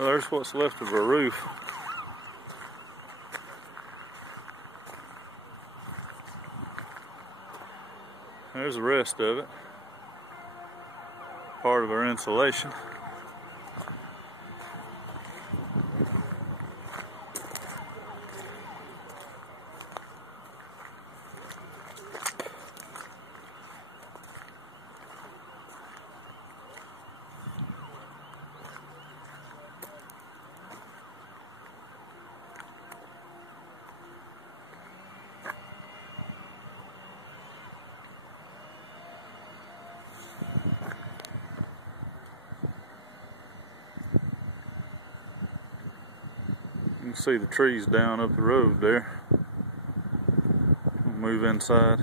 Well, there's what's left of a roof. There's the rest of it. Part of our insulation. You can see the trees down up the road there. We'll move inside.